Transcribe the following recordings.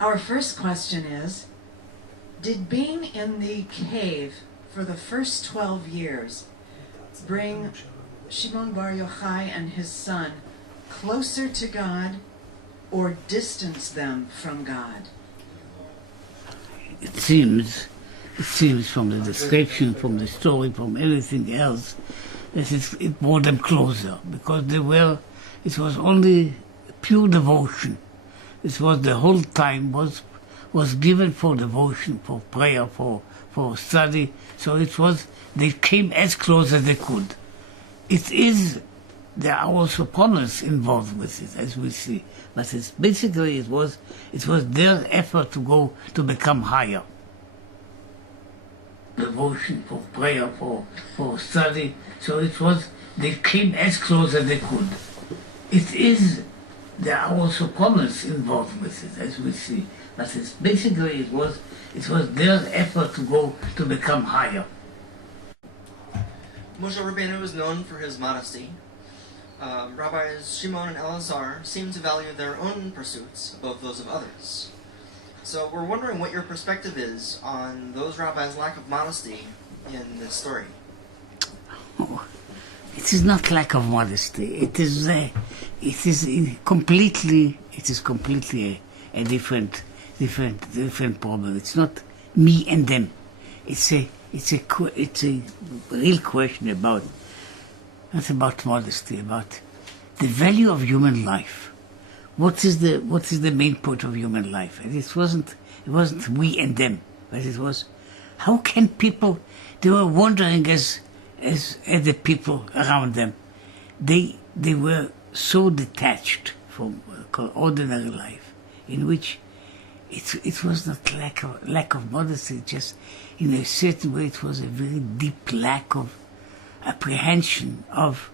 Our first question is, did being in the cave for the first 12 years bring Shimon bar Yochai and his son closer to God or distance them from God? It seems from the description, from the story, from everything else, that it brought them closer, because it was only pure devotion. It was the whole time was given for devotion, for prayer, for study. So they came as close as they could. There are also problems involved with it, as we see. But it was their effort to become higher. Devotion, for prayer, for study. So they came as close as they could. There are also problems involved with it, as we see. But it was their effort to become higher. Moshe Rabbeinu was known for his modesty. Rabbis Shimon and Elazar seem to value their own pursuits above those of others. So we're wondering what your perspective is on those rabbis' lack of modesty in this story. Oh, it is not lack of modesty. It is completely a different problem. It's not me and them. It's a real question not about modesty, about the value of human life. What is the main point of human life? And it wasn't we and them, but it was how can people. They were wondering as the people around them. They were so detached from ordinary life, in which it was not lack of modesty. Just in a certain way, it was a very deep lack of apprehension of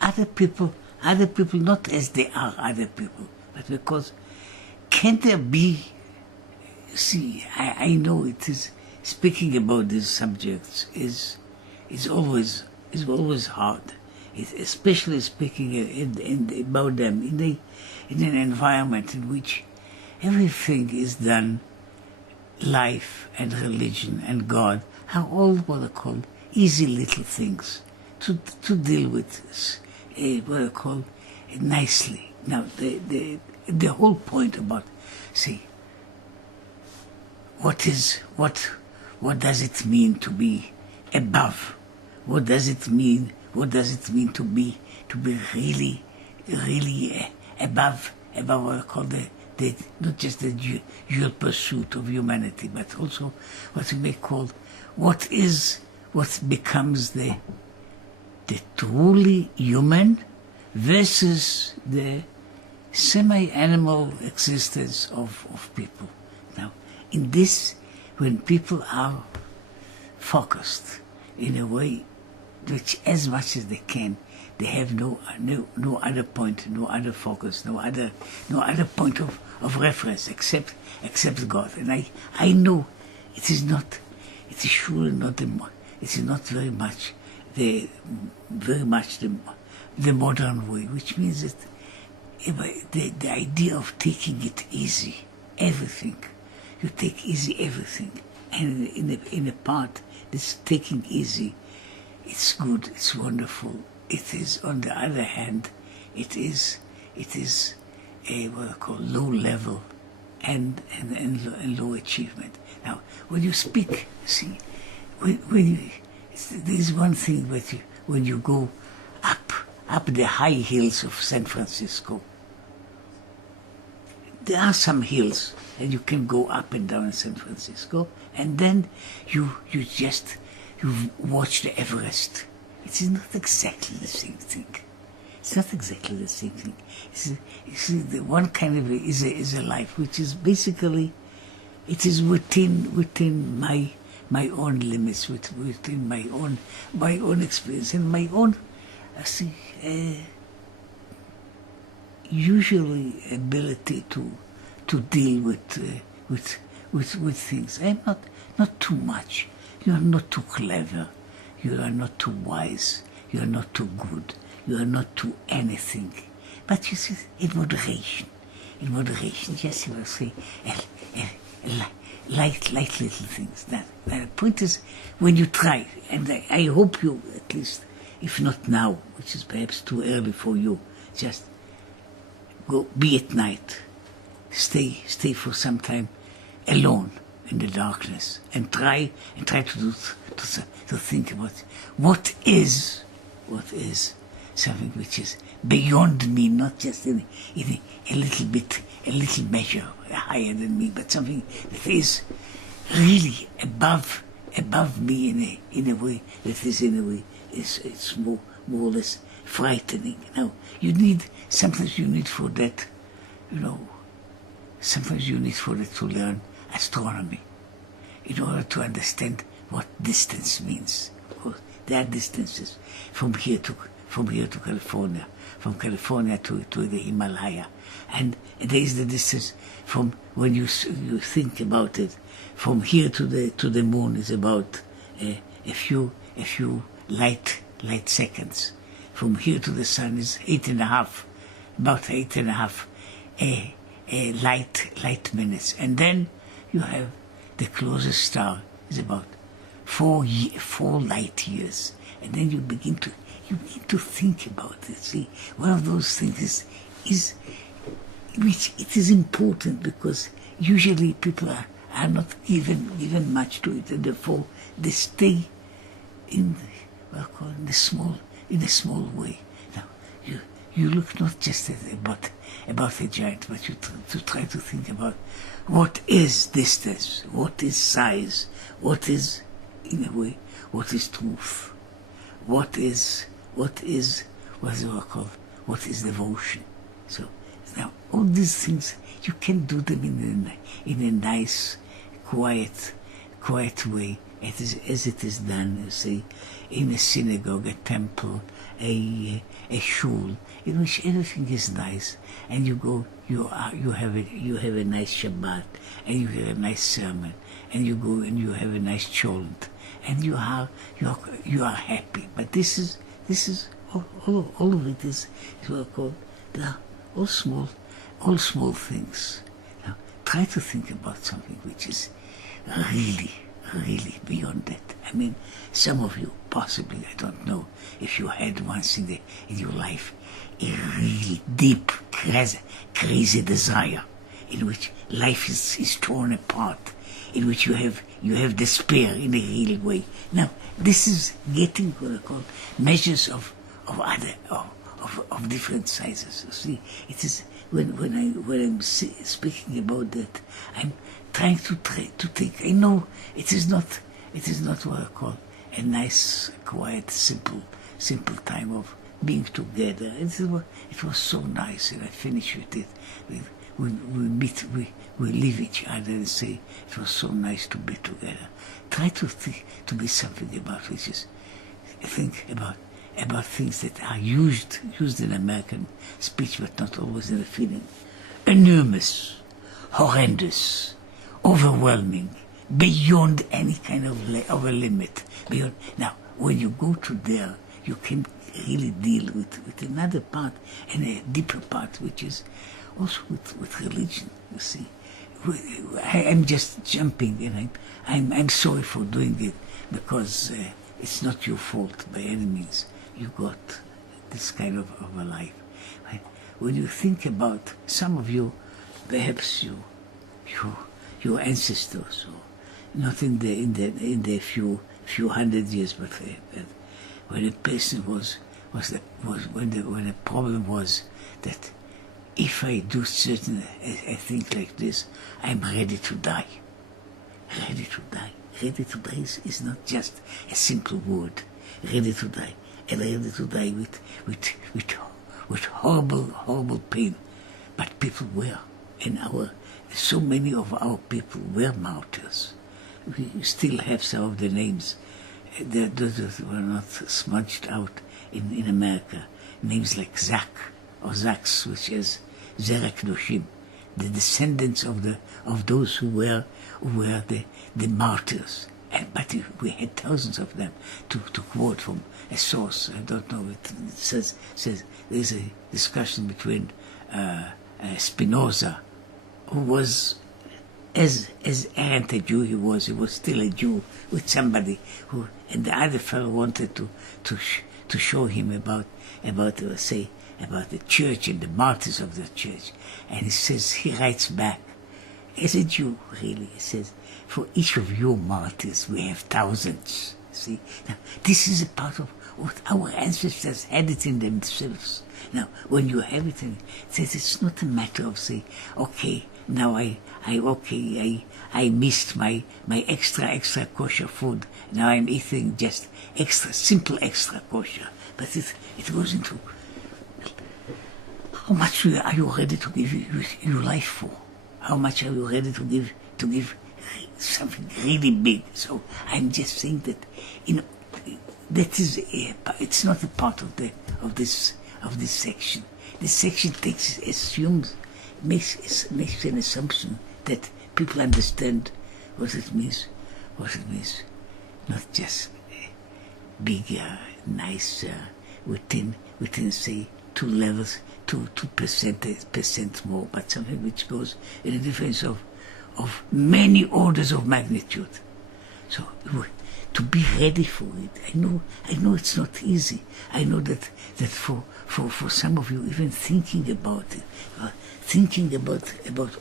other people, not as they are other people, but because can there be, I know it is, speaking about these subjects is always hard, especially speaking about them in an environment in which everything is done, life and religion and God are all what are called easy little things to deal with, what are called nicely. Now, the whole point about, what does it mean to be above? What does it mean to be really above what I call not just the dual pursuit of humanity, but also what we may call what becomes the truly human versus the semi-animal existence of people. Now, in this, when people are focused in a way which, as much as they can, they have no other point, no other focus, no other point of reference except God. And I know it is surely not very much the modern way, which means that the idea of taking it easy, everything, you take easy everything, and in a part, this taking easy, it's good, it's wonderful. It is, on the other hand, it is a what I call low level and low achievement. Now, when you speak, there's one thing when you go up the high hills of San Francisco. There are some hills, and you can go up and down in San Francisco, and then you watch the Everest. It is not exactly the same thing. It's not exactly the same thing. The one kind of is a life which is basically, it is within my own limits, within my own experience and my own, usually ability to deal with things. I'm not too much. You are not too clever. You are not too wise. You are not too good. You are not too anything. but you see, in moderation, just you will say, light little things. That the point is, when you try, and I hope you, at least, if not now, which is perhaps too early for you, just go, be at night, stay for some time alone in the darkness, and try to think about what is something which is beyond me, not just in a little measure higher than me, but something that is really above me in a way that is it's more or less frightening. Now sometimes you need for that, sometimes you need for that to learn astronomy in order to understand what distance means. Of course, there are distances from here to California, from California to the Himalaya, and there is the distance from when you think about it, from here to the moon is about a few light seconds. From here to the sun is about 8.5 light minutes, and then you have the closest star is about 4 light years, and then you begin to think about it. See, one of those things is which it is important, because usually people are not given much to it, and therefore they stay in a small way. Now you look not just about a giant, but you try to think about what is distance, what is size, what is, in a way, what is truth, what is devotion. So now all these things you can do them in a nice, quiet way, as it is done, say, in a synagogue, a temple, a shul, in which everything is nice, and you go, you have a nice Shabbat, and you have a nice sermon, and you go and you have a nice cholent, and you are happy. But this is all of it is what I call all small things. Now try to think about something which is really beyond that. I mean, some of you possibly, I don't know, if you had once in your life a really deep, crazy desire, in which life is torn apart, in which you have despair in a real way. Now, this is getting what I call measures of different sizes. You see, it is when I'm speaking about that, I'm trying to think. I know it is not what I call a nice, quiet, simple time of being together. It was so nice, and I finish with it. We meet, we leave each other and say it was so nice to be together. Try to be something about which is, think about things that are used in American speech, but not always in the feeling. Enormous, horrendous, overwhelming, beyond any kind of a limit. Beyond. Now, when you go to there, you can really deal with another part, and a deeper part, which is also with religion. You see, I'm just jumping, and I'm sorry for doing it, because it's not your fault by any means. You got this kind of a life. Right? When you think about some of you, perhaps your ancestors, or not in the few hundred years, but when a person when the problem was that if I do certain a thing like this, I'm ready to die. Ready to die. Ready to die is not just a simple word. Ready to die. And ready to die with horrible pain. But people were, so many of our people were martyrs. We still have some of the names that were not smudged out in America. Names like Zach or Zachs, which is Zerek Doshim, the descendants of those who were the martyrs. but we had thousands of them to quote from a source. I don't know. It says there's a discussion between Spinoza, who was as errant a Jew he was still a Jew, with somebody who, and the other fellow wanted to show him about the church and the martyrs of the church. And he writes back, as a Jew, really, he says, for each of your martyrs we have thousands. See, now this is a part of what our ancestors had it in themselves. Now, when you have it in, it says it's not a matter of saying, okay, now I missed my extra kosher food. Now I'm eating just simple extra kosher. But it goes into how much are you ready to give your life for? How much are you ready to give something really big? So I'm just saying that, that is it's not a part of this section. This section makes an assumption that people understand what it means, not just big, nice, within say 2 levels, 2% more, but something which goes in a difference of many orders of magnitude. So to be ready for it, I know it's not easy. I know that for some of you, even thinking about it, thinking about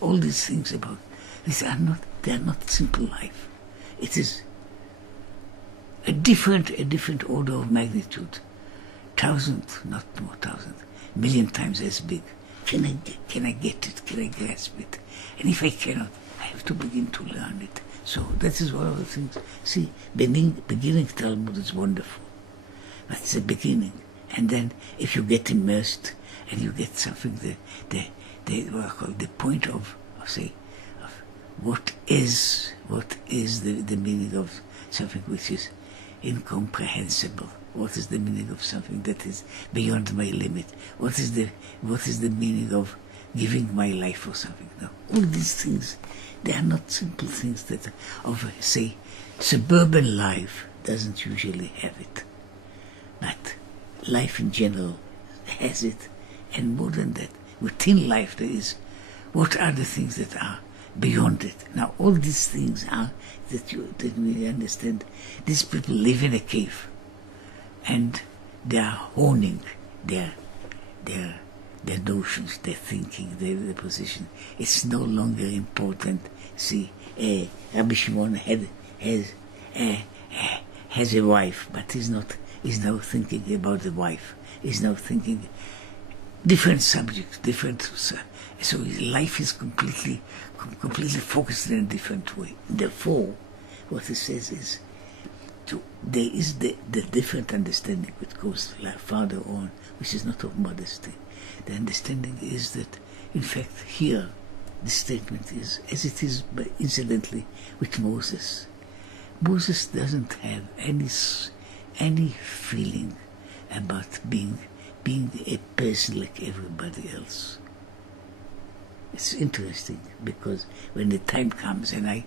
all these things, about these they are not simple life. It is a different order of magnitude, 1,000, not more 1,000, million times as big. Can I get it? Can I grasp it? And if I cannot, I have to begin to learn it. So that is one of the things. See, beginning Talmud is wonderful. That's the beginning. And then if you get immersed and you get something, what I call the point of what is the meaning of something which is incomprehensible? What is the meaning of something that is beyond my limit? What is the meaning of giving my life for something? Now, all these things, they are not simple things that suburban life doesn't usually have it. But life in general has it, and more than that, within life there is, what are the things that are beyond it? Now all these things are that we understand. These people live in a cave, and they are honing their notions, their thinking, their position. It's no longer important. See, Rabbi Shimon has a wife, but he's now thinking about the wife. He's now thinking different subjects, so his life is completely focused in a different way. Therefore, what he says is, there is the different understanding which goes farther on, which is not of modesty. The understanding is that, in fact, here, the statement is, as it is, incidentally, with Moses. Moses doesn't have any feeling about being a person like everybody else. It's interesting, because when the time comes, and I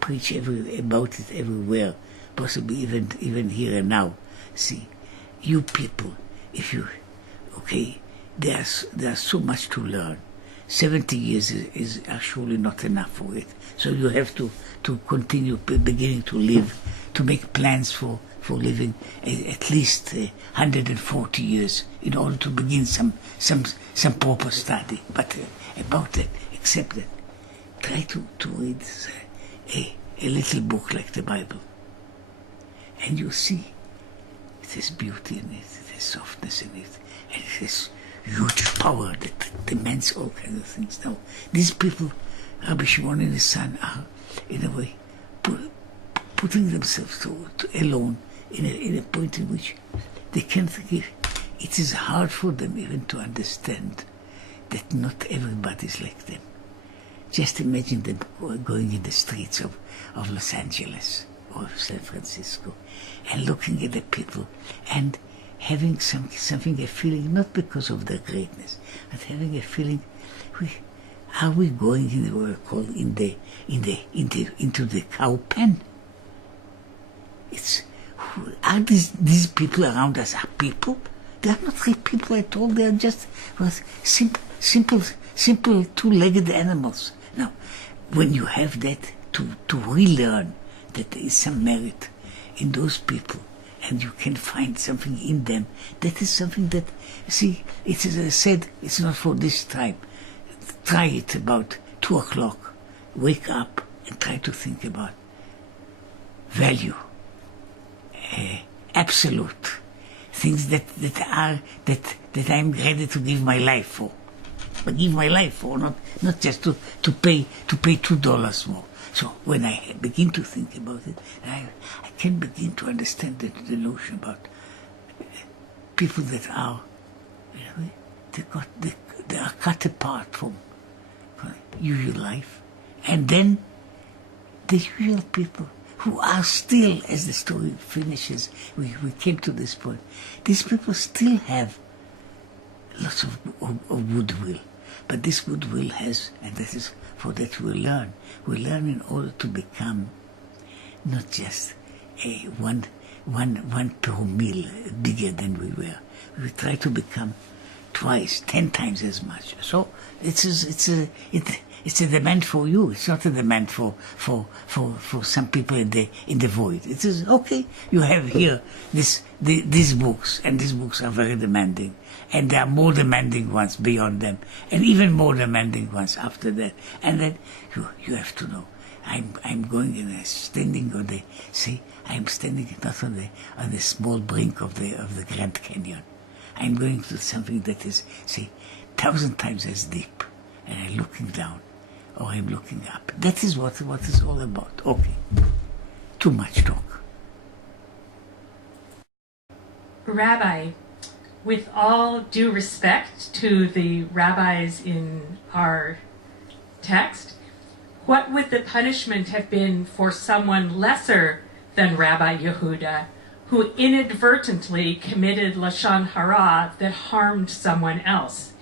preach about it everywhere, possibly even here and now. See, you people, there's so much to learn. 70 years is actually not enough for it. So you have to continue beginning to live, to make plans for living at least 140 years in order to begin some proper study. But about that, except that, try to read a little book like the Bible, and you see it has beauty in it, it has softness in it, and it has huge power that demands all kinds of things. Now, these people, Rabbi Shimon and his son, are, in a way, putting themselves to alone in a point in which they can't think. It is hard for them even to understand that not everybody is like them. Just imagine them going in the streets of Los Angeles or San Francisco and looking at the people and having a feeling, not because of their greatness, but having a feeling, are we going in what I call into the cow pen? Are these people around us are people? They are not real people at all. They are just simple two-legged animals. Now, when you have that to relearn that there is some merit in those people, and you can find something in them, that is something that, see, it's as I said, it's not for this time. Try it about 2 o'clock. Wake up and try to think about value, absolute things that I'm ready to give my life for. But give my life for, not just to pay $2 more. So when I begin to think about it, I can begin to understand the notion about people that are, they are cut apart from usual life, and then the usual people who are still, as the story finishes, we came to this point, these people still have lots of goodwill. But this goodwill has, and that is for that we learn. We learn in order to become not just one promille bigger than we were. We try to become twice, 10 times as much. So it's a demand for you. It's not a demand for some people in the void. It is okay. You have here these books, and these books are very demanding, and there are more demanding ones beyond them, and even more demanding ones after that. And then you have to know. I'm going and standing on the. See, I'm standing not on the small brink of the Grand Canyon. I'm going to something that is, say, 1,000 times as deep, and I'm looking down, or I'm looking up. That is what it's all about. Okay, too much talk. Rabbi, with all due respect to the rabbis in our text, what would the punishment have been for someone lesser than Rabbi Yehuda, who inadvertently committed Lashon Hara that harmed someone else?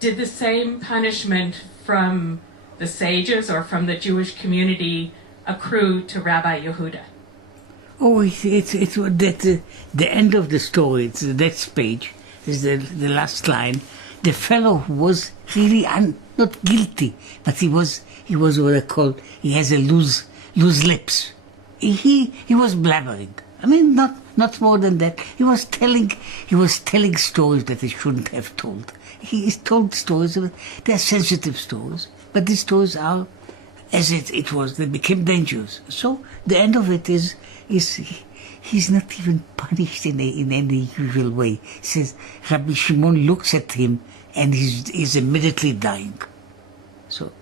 Did the same punishment from the sages or from the Jewish community accrue to Rabbi Yehuda? Oh, it's that the end of the story. It's the next page. Is the last line. The fellow was really not guilty, but he was what I call, he has a loose lips. He was blabbering. I mean, not more than that. He was telling stories that he shouldn't have told. He told stories. They're sensitive stories, but these stories are, as it was, they became dangerous. So the end of it is he's not even punished in any usual way. He says Rabbi Shimon looks at him and he's immediately dying. So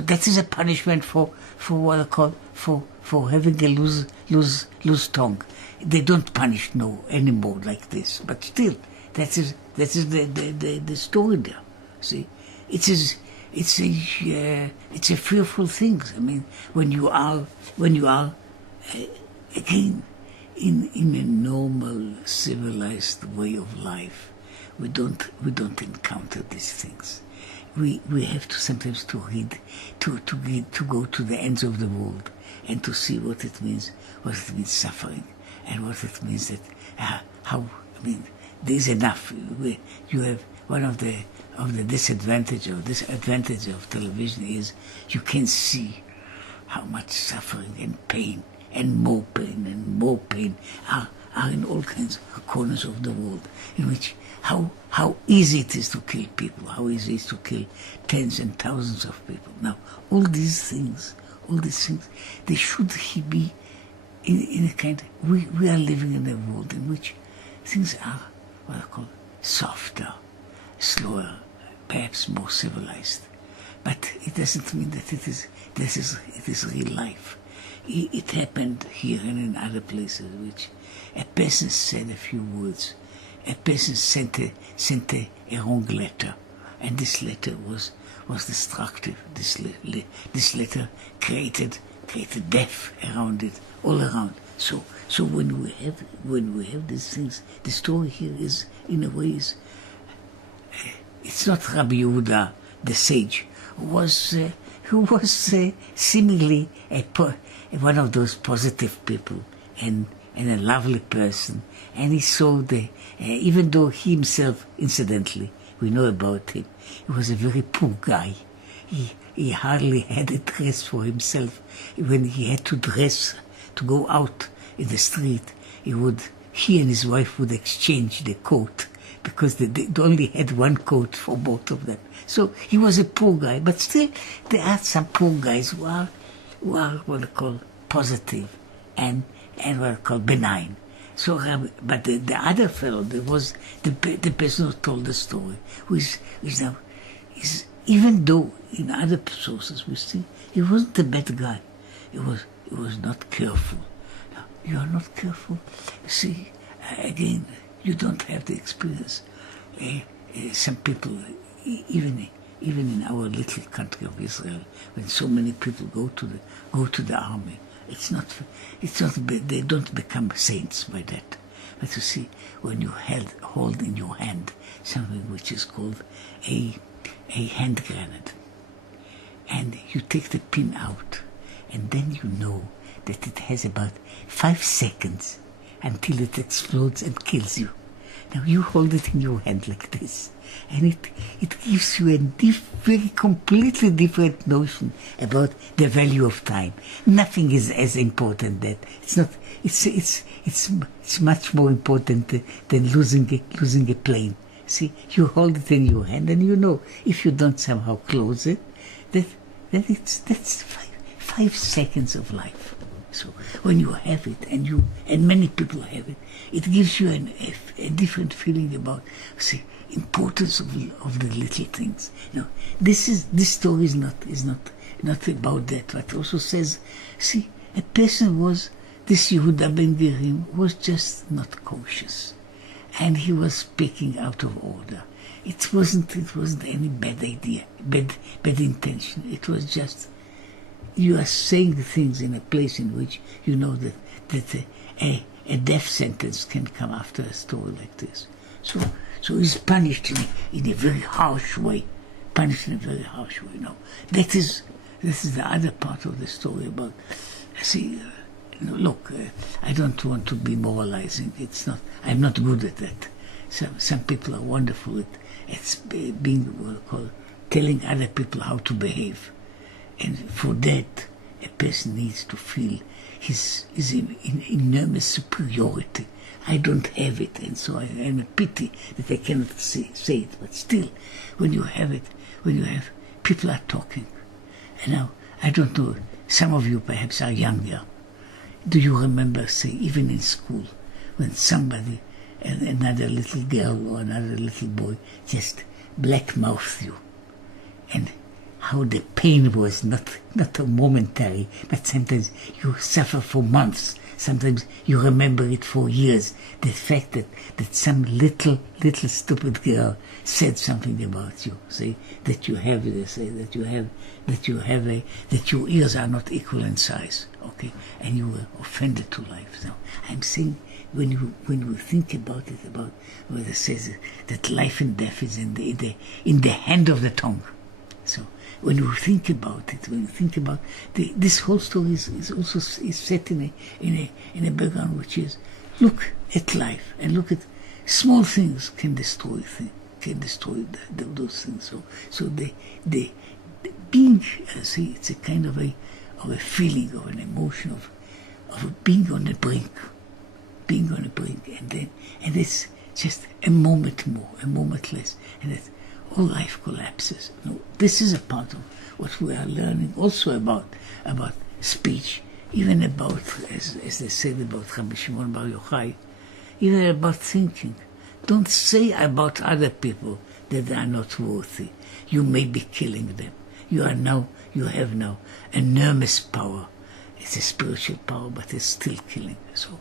that is a punishment for what I call for having a loose tongue. They don't punish anymore like this, but still that is the story there. See, it's a fearful thing. I mean, when you are again in a normal civilized way of life, we don't encounter these things. We have to sometimes to read, to go to the ends of the world and to see what it means suffering, and what it means that there's enough. You have one of the disadvantage of television is you can see how much suffering and pain and more pain are in all kinds of corners of the world, in which how easy it is to kill people, how easy it is to kill tens and thousands of people. Now, all these things, they should be in a kind of, we are living in a world in which things are what I call softer, slower, perhaps more civilized. But it doesn't mean that it is real life. It happened here and in other places, which a person said a few words. A person sent a wrong letter, and this letter was destructive. This letter created death around it, all around. So when we have these things, the story here is, in a way, it's not Rabbi Yehuda, the sage, who was seemingly one of those positive people and a lovely person. And he saw even though he himself, incidentally, we know about him, he was a very poor guy. He hardly had a dress for himself. When he had to dress to go out in the street, he and his wife would exchange the coat, because they only had one coat for both of them. So he was a poor guy, but still there are some poor guys who are what they call positive and what they call benign. So, but the other fellow, there was the person who told the story, who is even though in other sources we see he wasn't a bad guy, he was not careful. Now, you are not careful. See, again, you don't have the experience. Some people, even in our little country of Israel, when so many people go to the army, it's not they don't become saints by that. But you see, when you hold in your hand something which is called a hand grenade, and you take the pin out, and then you know that it has about 5 seconds until it explodes and kills you. Now you hold it in your hand like this, and it gives you a very completely different notion about the value of time. Nothing is as important that it's not. It's much more important than losing a plane. See, you hold it in your hand, and you know if you don't somehow close it, that's 5 seconds of life. So when you have it, and many people have it, it gives you a different feeling about, see, importance of the little things. You know, this story is not about that. But also says, see, a person this Yehuda ben Gerim was just not cautious, and he was speaking out of order. It wasn't any bad idea, bad intention. It was just, you are saying things in a place in which you know that a death sentence can come after a story like this. So he's punished in a very harsh way. No, this is the other part of the story about. See, look, I don't want to be moralizing. I'm not good at that. Some people are wonderful at being what I call telling other people how to behave. And for that, a person needs to feel his enormous superiority. I don't have it, and so I'm a pity that I cannot say it. But still, when you have people are talking. And now, I don't know, some of you perhaps are younger. Do you remember, say, even in school, when somebody, another little girl or another little boy, just black-mouthed you, and how the pain was not a momentary, but sometimes you suffer for months. Sometimes you remember it for years. The fact that some little stupid girl said something about you, say that you have this, say that your ears are not equal in size, okay, and you were offended to life. Now I'm saying when you think about it, about where it says that life and death is in the hand of the tongue. So when you think about it, this whole story is also set in a background which is, look at life and look at small things can destroy those things. So the being, see, it's a kind of a feeling, of an emotion of being on the brink, and it's just a moment more, a moment less, and that all life collapses. No, this is a part of what we are learning also about speech, even about, as they said about Rabbi Shimon bar Yochai, even about thinking. Don't say about other people that they are not worthy. You may be killing them. You have now enormous power. It's a spiritual power, but it's still killing. So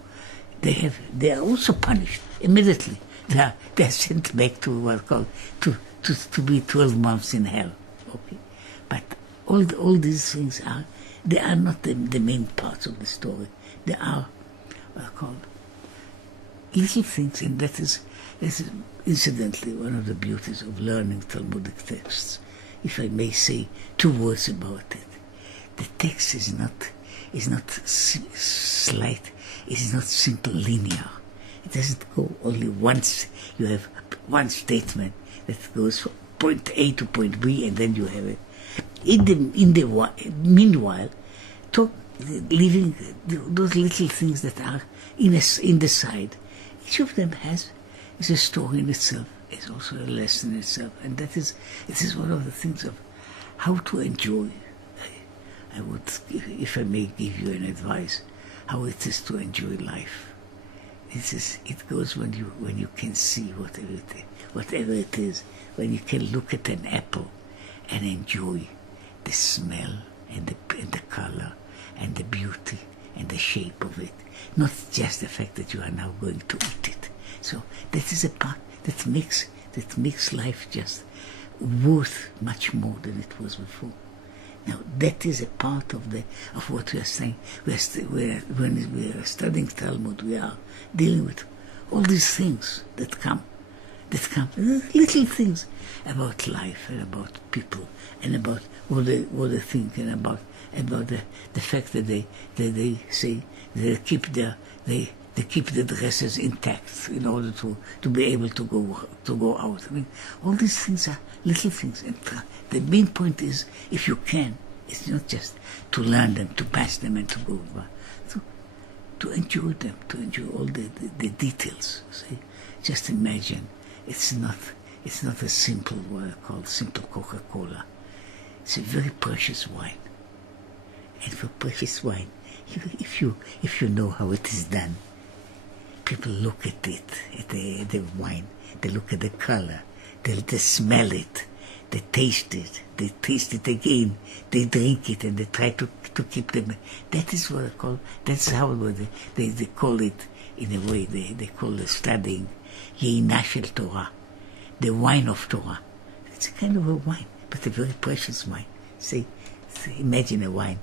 they are also punished immediately. They are sent back to what called to be 12 months in hell. Okay, but all these things are not the main parts of the story. They are what are called little things, and that is incidentally one of the beauties of learning Talmudic texts. if I may say 2 words about it. The text is not slight, it is not simple linear. It doesn't go only once. You have one statement that goes from point A to point B, and then you have it. Meanwhile, leaving those little things that are in the side. Each of them is a story in itself. It's also a lesson in itself, and this is one of the things of how to enjoy. I would, if I may give you an advice, how it is to enjoy life. It goes when you can see whatever it is, when you can look at an apple and enjoy the smell and the color and the beauty and the shape of it, not just the fact that you are now going to eat it. So that is a part that makes life just worth much more than it was before. Now that is a part of what we are saying. When we are studying Talmud, we are dealing with all these things that come, little things about life and about people and about what they think and about the fact that they say they keep the dresses intact in order to be able to go out. I mean, all these things are little things, and the main point is, if you can, it's not just to learn them, to pass them, and to go, but to enjoy them, to enjoy all the details. See, just imagine, it's not a simple, what I call simple Coca-Cola. It's a very precious wine, and for precious wine, if you know how it is done, people look at it, at the wine, they look at the color, they smell it, they taste it again, they drink it, and they try to keep them. That is what I call, that's how they call it, in a way, they call the studying Yeina shel Torah, the wine of Torah. It's a kind of a wine, but a very precious wine. Say imagine a wine,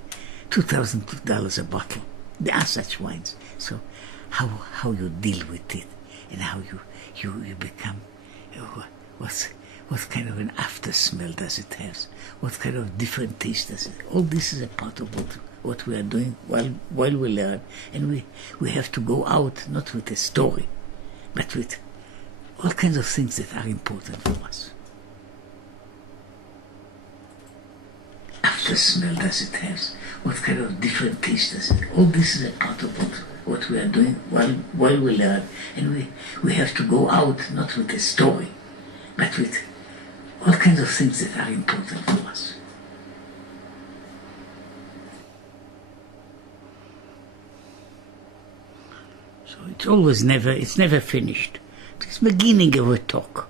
$2,000 a bottle. There are such wines. So how you deal with it, and how you become, what kind of an after smell does it have? What kind of different taste does it? All this is a part of what we are doing while we learn, and we have to go out not with a story, but with all kinds of things that are important for us. After smell does it have? What kind of different taste does it? All this is a part of what we are doing while we learn, and we have to go out not with a story, but with all kinds of things that are important for us. So it's never finished. It's the beginning of a talk,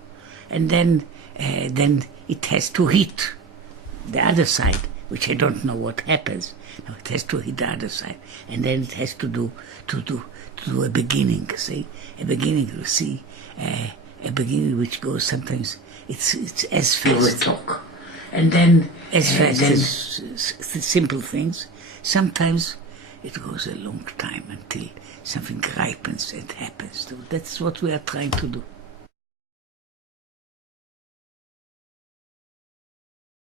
and then it has to hit the other side, which I don't know what happens. Now it has to hit the other side, and then it has to do a beginning. See, a beginning. You see, a beginning which goes sometimes. It's as fast as talk, and then as fast as simple things. Sometimes it goes a long time until something ripens and happens. So that's what we are trying to do.